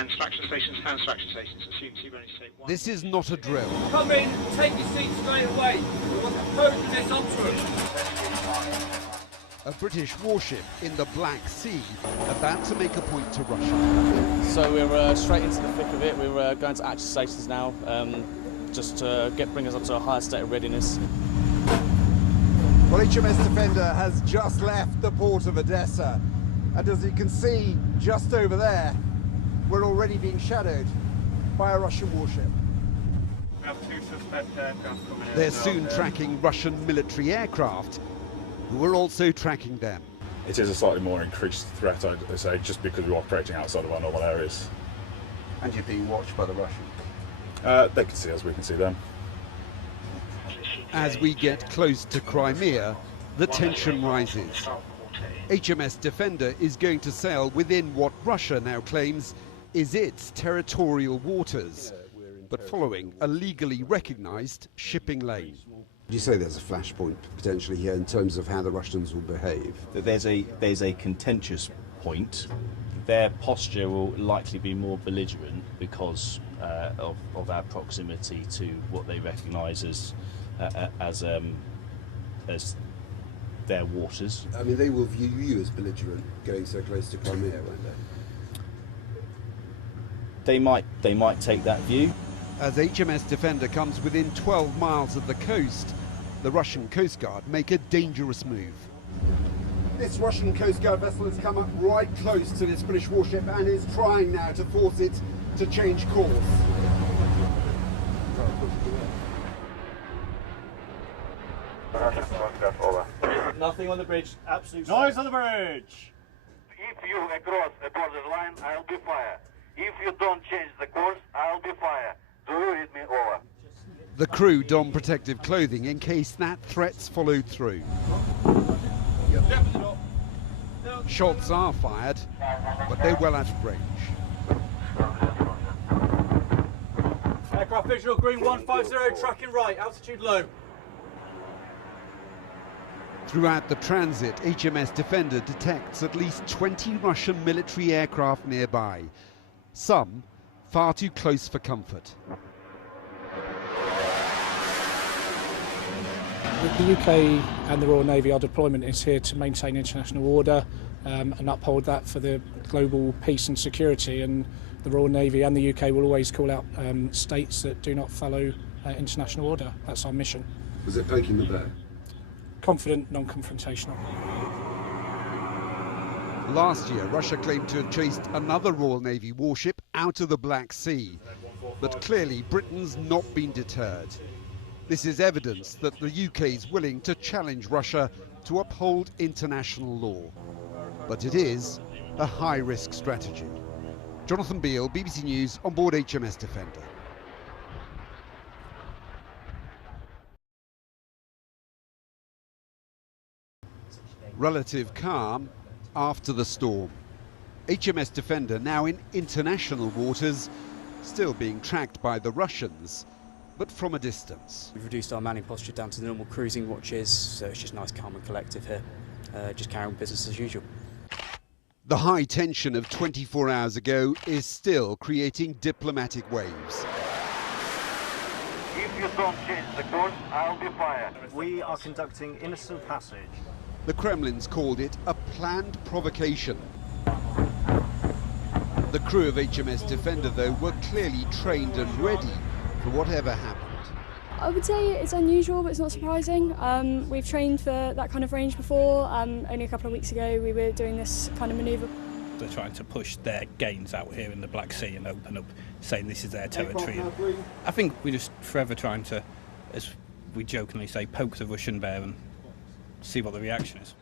and structure stations, and structure stations. So you're going to take one. This is not a drill. Come in, take your seat straight away. We want to pose this onto them. A British warship in the Black Sea about to make a point to Russia. So we're straight into the thick of it. We're going to action stations now, just to bring us up to a higher state of readiness. Well, HMS Defender has just left the port of Odessa, and as you can see just over there, we're already being shadowed by a Russian warship. We have two suspect aircraft coming in. They're soon tracking Russian military aircraft, who are also tracking them. It is a slightly more increased threat, I'd say, just because we're operating outside of our normal areas. And you're being watched by the Russians. They can see us, we can see them. As we get close to Crimea, the tension rises. HMS Defender is going to sail within what Russia now claims is its territorial waters, but following a legally recognised shipping lane. Would you say there's a flashpoint potentially here in terms of how the Russians will behave? There's a contentious point. Their posture will likely be more belligerent because of our proximity to what they recognise as their waters. I mean, they will view you as belligerent going so close to Crimea, won't they? They might take that view. As HMS Defender comes within 12 miles of the coast, the Russian Coast Guard make a dangerous move. This Russian Coast Guard vessel has come up right close to this British warship and is trying now to force it to change course. Nothing on the bridge, absolute Noise on the bridge! If you cross a border line, I'll be fire. If you don't change the course, I'll be fire. Do you read me? Over. The crew don protective clothing in case that threat's followed through. Shots are fired, but they're well out of range. Aircraft visual, green 150, tracking right, altitude low. Throughout the transit, HMS Defender detects at least 20 Russian military aircraft nearby, some far too close for comfort. The UK and the Royal Navy, our deployment is here to maintain international order and uphold that for the global peace and security, and the Royal Navy and the UK will always call out states that do not follow international order. That's our mission. Was it poking the bear? Confident, non-confrontational. Last year, Russia claimed to have chased another Royal Navy warship out of the Black Sea, but clearly Britain's not been deterred. This is evidence that the UK is willing to challenge Russia to uphold international law. But it is a high-risk strategy. Jonathan Beale, BBC News, on board HMS Defender. Relative calm after the storm. HMS Defender now in international waters, still being tracked by the Russians, but from a distance. We've reduced our manning posture down to the normal cruising watches, so it's just nice, calm and collective here, just carrying business as usual. The high tension of 24 hours ago is still creating diplomatic waves. If you don't change the course, I'll be fire. We are conducting innocent passage. The Kremlin's called it a planned provocation. The crew of HMS Defender, though, were clearly trained and ready for whatever happened. I would say it's unusual, but it's not surprising. We've trained for that kind of range before. Only a couple of weeks ago, we were doing this kind of manoeuvre. They're trying to push their gains out here in the Black Sea and open up, saying this is their territory. I think we're just forever trying to, as we jokingly say, poke the Russian bear and see what the reaction is.